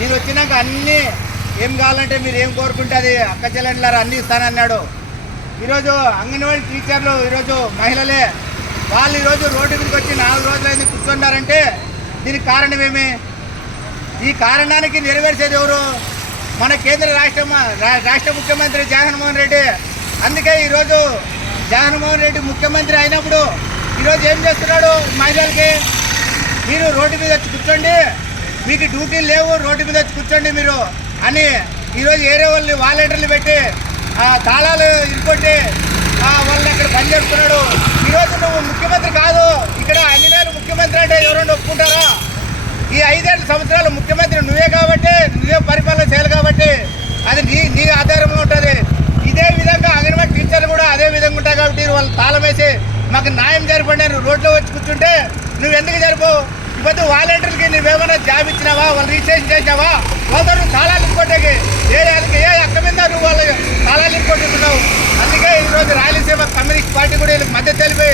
నేను వచ్చినాక అన్నీ ఏం కావాలంటే మీరు ఏం కోరుకుంటే అది అక్క చెల్లెండ్లారు అన్నీ ఇస్తానన్నాడు. ఈరోజు అంగన్వాడీ టీచర్లు ఈరోజు మహిళలే వాళ్ళు ఈరోజు రోడ్డు మీదకి వచ్చి నాలుగు రోజులైంది కూర్చున్నారంటే దీనికి కారణం ఏమి? ఈ కారణానికి నెరవేర్చేది ఎవరు? మన కేంద్ర రాష్ట్ర రాష్ట్ర ముఖ్యమంత్రి జగన్మోహన్ రెడ్డి. అందుకే ఈరోజు జగన్మోహన్ రెడ్డి ముఖ్యమంత్రి అయినప్పుడు ఈరోజు ఏం చేస్తున్నాడు మహిళలకి? మీరు రోడ్డు మీద వచ్చి కూర్చోండి. మీకు డ్యూటీలు లేవు రోడ్డు మీద వచ్చి కూర్చోండి మీరు అని ఈరోజు ఏరే వాళ్ళని వాలంటీర్లు పెట్టి ఆ తాళాలు ఇరుకొట్టి వాళ్ళని అక్కడ పని చేస్తున్నాడు. ఈరోజు నువ్వు ముఖ్యమంత్రి కాదు. ఇక్కడ అంజనేయులు ముఖ్యమంత్రి అంటే ఎవరైనా ఒప్పుకుంటారా? ఈ ఐదేళ్ళ సంవత్సరాలు ముఖ్యమంత్రి నువ్వే కాబట్టి నువ్వే పరిపాలన చేయాలి కాబట్టి అది నీ నీ ఆధారంలో ఉంటుంది. ఇదే విధంగా అంగన్వాడీ టీచర్లు కూడా అదే విధంగా ఉంటాయి కాబట్టి వాళ్ళు తాళం వేసి మాకు న్యాయం జరిపండి రోడ్లో వచ్చి కూర్చుంటే నువ్వు ఎందుకు జరుపు ఇప్పుడు వాలంటీర్లకి నువ్వేమైనా జాబ్ ఇచ్చినావా? వాళ్ళు రిజిస్ట్రేషన్ చేసినావా? వాళ్ళతో నువ్వు తాళాలు ఇంకోటకి ఏ వాళ్ళకి ఏ అక్క మీద నువ్వు వాళ్ళ తాళాలు ఇంకోటిస్తున్నావు అందుకే ఈరోజు రాయలసీమ కమ్యూనిస్ట్ పార్టీ కూడా వీళ్ళకి మద్దతు తెలిపి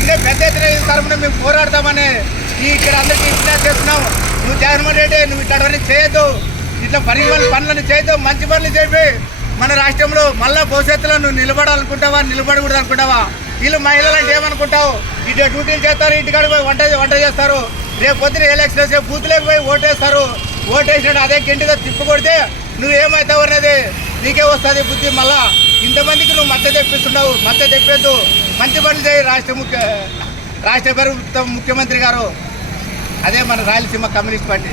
ఇంకా పెద్ద ఎత్తున ఈ తరఫున మేము పోరాడతామని ఈ ఇక్కడ అందరికీ ఇచ్చినా చేస్తున్నావు నువ్వు జగన్మోహన్ రెడ్డి నువ్వు ఇట్లాంటివన్నీ చేయొద్దు. ఇట్లా పని పనులను చేయొద్దు. మంచి పనులు చెప్పి మన రాష్ట్రంలో మళ్ళా భవిష్యత్తులో నువ్వు నిలబడాలనుకుంటావా? నిలబడకూడదు అనుకుంటావా వీళ్ళు మహిళలు అంటే ఏమనుకుంటావు? ఇటు డ్యూటీలు చేస్తారు ఇంటికాడ పోయి వంట వంట చేస్తారు. రేపు పొద్దున ఎలక్షన్ వస్తే బూత్లోకి పోయి ఓటేస్తారు. ఓటేసినట్టు అదే గింటితో తిప్పు కొడితే నువ్వు ఏమవుతావు అనేది నీకే వస్తుంది బుద్ధి మళ్ళా. ఇంతమందికి నువ్వు మద్దతు తెప్పిస్తున్నావు మద్దతు తెప్పేద్దు. మంచి పనులు చేయి రాష్ట్ర ముఖ్య రాష్ట్ర ప్రభుత్వం ముఖ్యమంత్రి గారు. అదే మన రాయలసీమ కమ్యూనిస్ట్ పార్టీ.